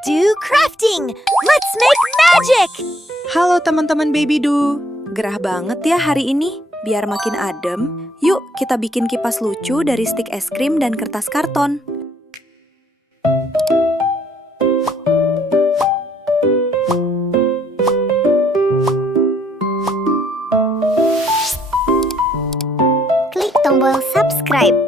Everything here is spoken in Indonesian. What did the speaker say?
Do crafting! Let's make magic! Halo teman-teman Babydoo. Gerah banget ya hari ini. Biar makin adem, yuk kita bikin kipas lucu dari stik es krim dan kertas karton. Klik tombol subscribe.